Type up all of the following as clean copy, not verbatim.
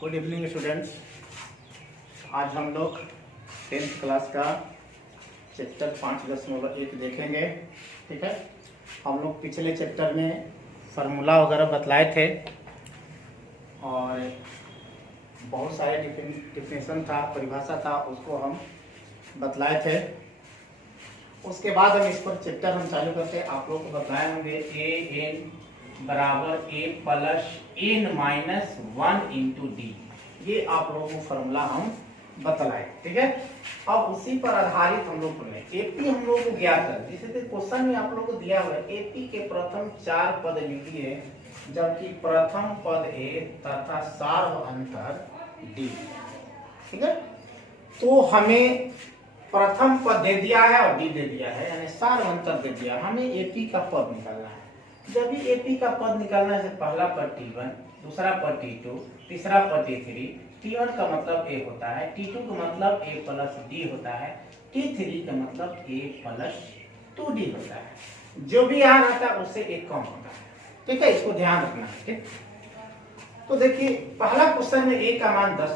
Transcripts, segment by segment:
Good evening students. आज हम लोग 10th क्लास का चैप्टर 5.1 देखेंगे। ठीक है, हम लोग पिछले चैप्टर में फार्मूला वगैरह बतलाए थे और बहुत सारे डिफिनेशन था, परिभाषा था, उसको हम बतलाए थे। उसके बाद हम इस पर चैप्टर हम चालू करते हैं। आप लोग को बतलाए होंगे ए एन बराबर a plus n minus 1 into d. ये आप लोगों को फॉर्मूला हम बतलाए। ठीक है, अब उसी पर आधारित हम लोग बोले एपी हम लोग को ज्ञात कर, जैसे क्वेश्चन में आप लोग को दिया हुआ है एपी के प्रथम 4 पद लिखिए, जबकि प्रथम पद ए तथा सार्व अंतर डी। ठीक है, तो हमें प्रथम पद दे दिया है और डी दे दिया है, यानी सार्व अंतर दे दिया। हमें एपी का पद निकालना है। जब भी एपी का पद निकालना है, पहला पद T1, दूसरा पद T2, तीसरा पद T3। T1 का मतलब A होता है, T2 का मतलब A प्लस D होता है, T3 का मतलब A प्लस 2D होता है। जो भी यहाँ रहता है उससे एक कम होता है। ठीक है, इसको ध्यान रखना है। ठीक, तो देखिए पहला क्वेश्चन में A का मान 10,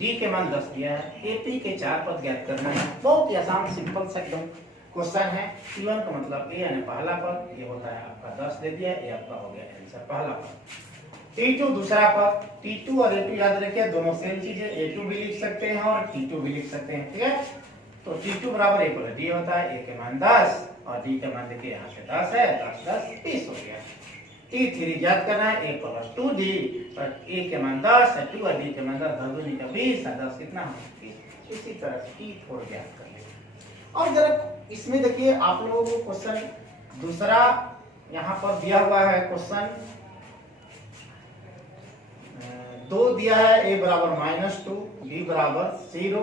D के मान 10 दिया है, AP के 4 पद ज्ञात करना है। बहुत ही आसान सिंपल सा एकदम क्वेश्चन है। T1 का मतलब A यानी पहला पद, ये होता है आपका 10 दे दिया, ये आपका हो गया आंसर पहला पद। T2 दूसरा पद, T2 और A2 याद रखिए दोनों सेम चीज है, A2 भी लिख सकते हैं और T2 भी लिख सकते हैं। ठीक है, तो T2 बराबर A प्लस D होता है, A के मान 10 और D के मान देखिए यहाँ से 10 है, 10 10 20 हो गया। T3 ज्ञात करना है, A प्लस 2D और A के मान 10 है, 2 और D के मान 10, 10 दूनी का 20 है, 10 कितना हो 20। इसी तरह से T4 ज्ञात कर लेंगे। और जरा इसमें देखिए आप लोगों को क्वेश्चन दूसरा यहाँ पर दिया हुआ है, क्वेश्चन 2 दिया है, A बराबर -2, D बराबर 0,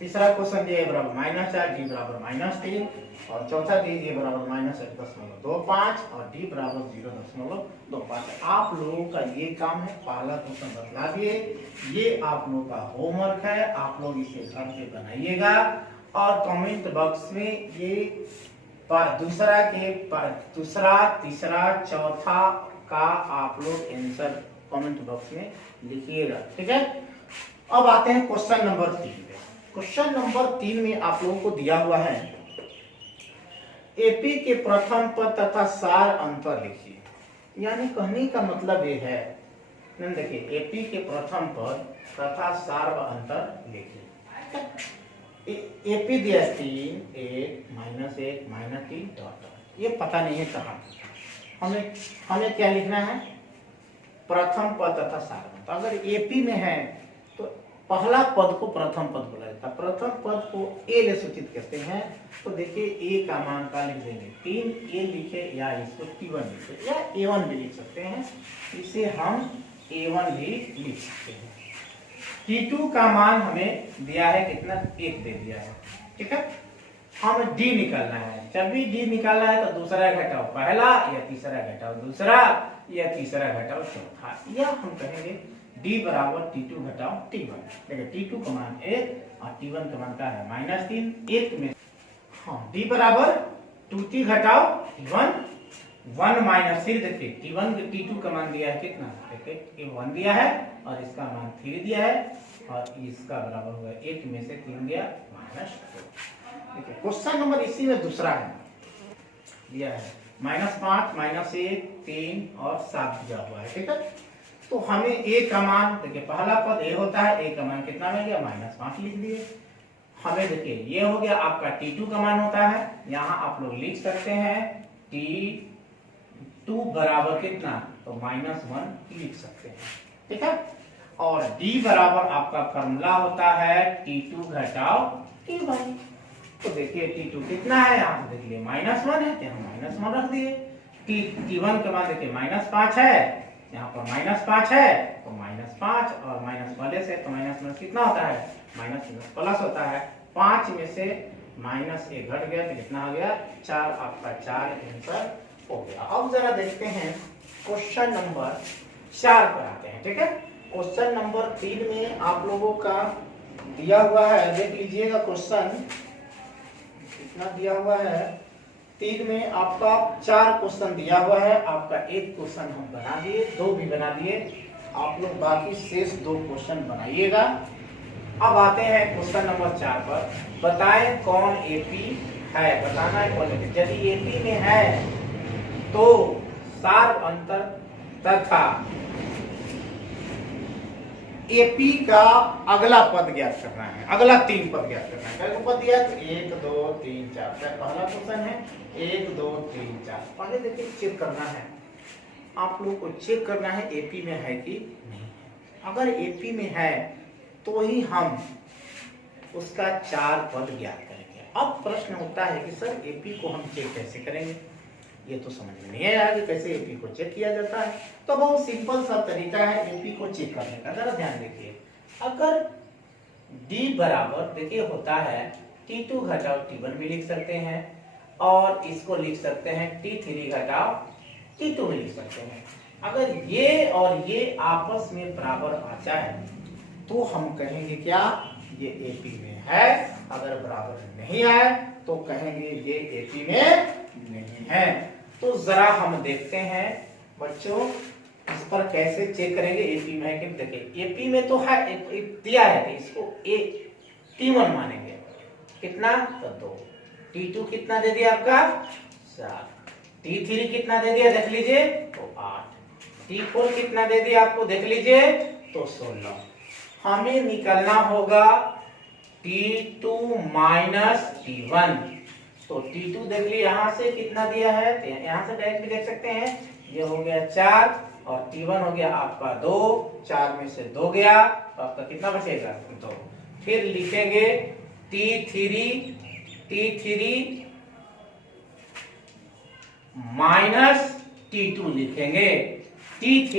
तीसरा क्वेश्चन दिया A बराबर -4, D बराबर -3 और चौथा दिया A बराबर -1.25 और D बराबर 0.25। आप लोगों का ये काम है, पहला क्वेश्चन बतला दिए, ये आप लोगों का होमवर्क है, आप लोग इसे घर पे बनाइएगा और कमेंट बॉक्स में ये दूसरा तीसरा चौथा का आप लोग आंसर कमेंट बॉक्स में लिखिएगा। ठीक है, अब आते हैं क्वेश्चन नंबर 3 पे। क्वेश्चन नंबर 3 में आप लोगों को दिया हुआ है एपी के प्रथम पद तथा सार अंतर लिखिए। यानी कहने का मतलब ये है, देखिए एपी के प्रथम पद तथा सार अंतर लिखिए। एपी दिया 3, 1, -1, -3 डॉट, ये पता नहीं है कहाँ। हमें क्या लिखना है, प्रथम पद तथा सार। तो अगर एपी में है तो पहला पद को प्रथम पद बोला जाता है, प्रथम पद को ए ले सूचित करते हैं। तो देखिए ए का मान का लिख देंगे 3, ए लिखे या इसको T1 लिखे या A1 भी लिख सकते हैं, इसे हम A1 भी लिख सकते हैं। T2 का मान हमें दिया है कितना, 1 दे दिया है। ठीक है, हम D निकालना है। जब भी D निकालना है तो दूसरा घटाओ पहला या तीसरा घटाओ दूसरा या तीसरा घटाओ चौथा, या हम कहेंगे D बराबर T2 घटाओ T1। देखिए T2 का मान 1 और T1 का मान क्या है -3। 1 में D बराबर 2T घटाओ T1, 1 माइनस, फिर देखिए T1 T2 का मान दिया है कितना, देखिए 1 दिया है और इसका मान 3 दिया है और इसका बराबर हुआ 1 में से 3 गया -2। देखिए क्वेश्चन नंबर इसी में दूसरा है, दिया है -5, -1, 3 और 7 दिया हुआ है। ठीक है, तो हमें A का मान देखिए पहला पद A होता है, A का मान कितना मिल गया -5 लिख दिए। हमें देखिए ये हो गया आपका T2 का मान होता है, यहाँ आप लोग लिख सकते हैं T2 बराबर कितना, तो -1 लिख सकते हैं। ठीक है, और D बराबर आपका फॉर्मूला होता है T2 घटाओ T1। तो देखिए T2 कितना है, यहाँ पे देखिए -1 है, यहाँ -1 रख दिए। T1 का मान देखिए -5 है, यहाँ पर -5 है तो -5 और माइनस वाले से तो माइनस कितना होता है, माइनस प्लस होता है। 5 में से -1 घट गया तो कितना हो गया 4, आपका 4 आंसर हो गया। अब जरा देखते हैं क्वेश्चन नंबर 4 पर आते हैं। ठीक है, क्वेश्चन नंबर 3 में आप लोगों का दिया हुआ है, देख लीजिएगा क्वेश्चन कितना दिया हुआ है। 3 में आपका 4 क्वेश्चन दिया हुआ है, आपका एक क्वेश्चन हम बना दिए, 2 भी बना दिए। आप लोग बाकी शेष 2 क्वेश्चन बनाइएगा। अब आते हैं क्वेश्चन नंबर 4 पर। बताएं कौन एपी है, बताना है कौन एपी। यदि एपी में है तो सार अंतर तथा एपी का अगला पद ज्ञात करना है, अगला 3 पद ज्ञात करना है। कैसे पद दिया तो 1 2 3 4। पहला क्वेश्चन है 1 2 3 4। पहले देखिए चेक करना है, आप लोग को चेक करना है एपी में है कि नहीं। अगर एपी में है तो ही हम उसका 4 पद ज्ञात करेंगे। अब प्रश्न होता है कि सर एपी को हम चेक कैसे करेंगे, ये तो समझ में नहीं आया कि कैसे एपी को चेक किया जाता है। तो बहुत सिंपल सा तरीका है एपी को चेक करने का। जरा ध्यान देखिए, अगर D बराबर देखिए होता है T2 घटाओ T1 भी लिख सकते हैं, और इसको लिख सकते हैं T3 घटाओ T2 भी लिख सकते हैं। अगर ये और ये आपस में बराबर आ जाए तो हम कहेंगे क्या, ये एपी में है। अगर बराबर नहीं आए तो कहेंगे ये एपी में नहीं है। तो जरा हम देखते हैं बच्चों इस पर कैसे चेक करेंगे एपी में है कि। देखिए एपी में तो है, एक दिया है तो इसको T1 मानेंगे। कितना तो 2। T2 कितना दे दिया आपका 4। T3 कितना दे दिया देख लीजिए तो 8। T4 कितना दे दिया आपको देख लीजिए तो 16। हमें निकलना होगा T2 माइनस T1। तो T2 देख लीजिए यहाँ से कितना दिया है, यहाँ से डायरेक्ट भी देख सकते हैं। ये हो गया 4 और T1 हो गया आपका 2। 4 में से 2 गया तो आपका कितना बचेगा 2। फिर लिखेंगे T3 माइनस T2 लिखेंगे। T3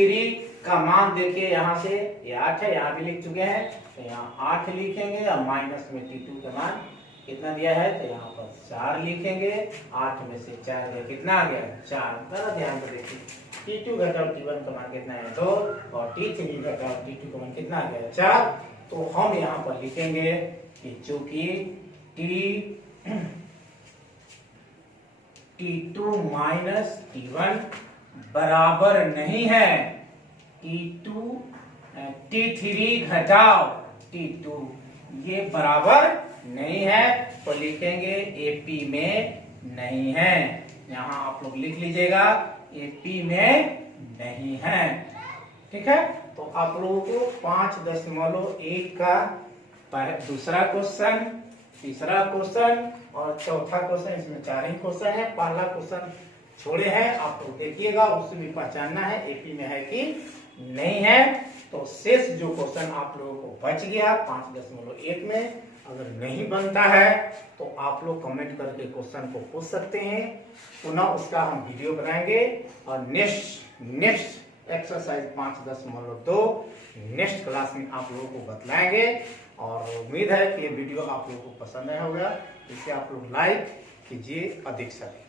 का मान देखिए यहाँ से ये 8 है, यहाँ भी लिख चुके हैं तो यहाँ 8 लिखेंगे और माइनस में T2 का मान कितना दिया है तो यहाँ पर 4 लिखेंगे। 8 में से 4 गया कितना आ गया 4। जरा ध्यान से देखिए T2 घटाओ T1 का मान कितना है 2 और T3 घटाओ T2 का मान कितना आ गया 4। तो हम यहाँ पर लिखेंगे कि चूंकि T2 माइनस T1 बराबर नहीं है T3 घटाओ T2 ये बराबर नहीं है तो लिखेंगे एपी में नहीं है। यहाँ आप लोग लिख लीजिएगा एपी में नहीं है। ठीक है, तो आप लोगों को 5.1 का दूसरा क्वेश्चन, तीसरा क्वेश्चन और चौथा क्वेश्चन, इसमें 4 ही क्वेश्चन है। पहला क्वेश्चन छोड़े हैं, आप लोग देखिएगा, उसमें भी पहचानना है एपी में है कि नहीं है। तो शेष जो क्वेश्चन आप लोगों को बच गया 5.1 में, अगर नहीं बनता है तो आप लोग कमेंट करके क्वेश्चन को पूछ सकते हैं। पुनः उसका हम वीडियो बनाएंगे और नेक्स्ट एक्सरसाइज 5.2 नेक्स्ट क्लास में आप लोगों को बतलाएंगे। और उम्मीद है कि ये वीडियो आप लोगों को पसंद आया होगा। इसे आप लोग लाइक कीजिए अधिक से अधिक।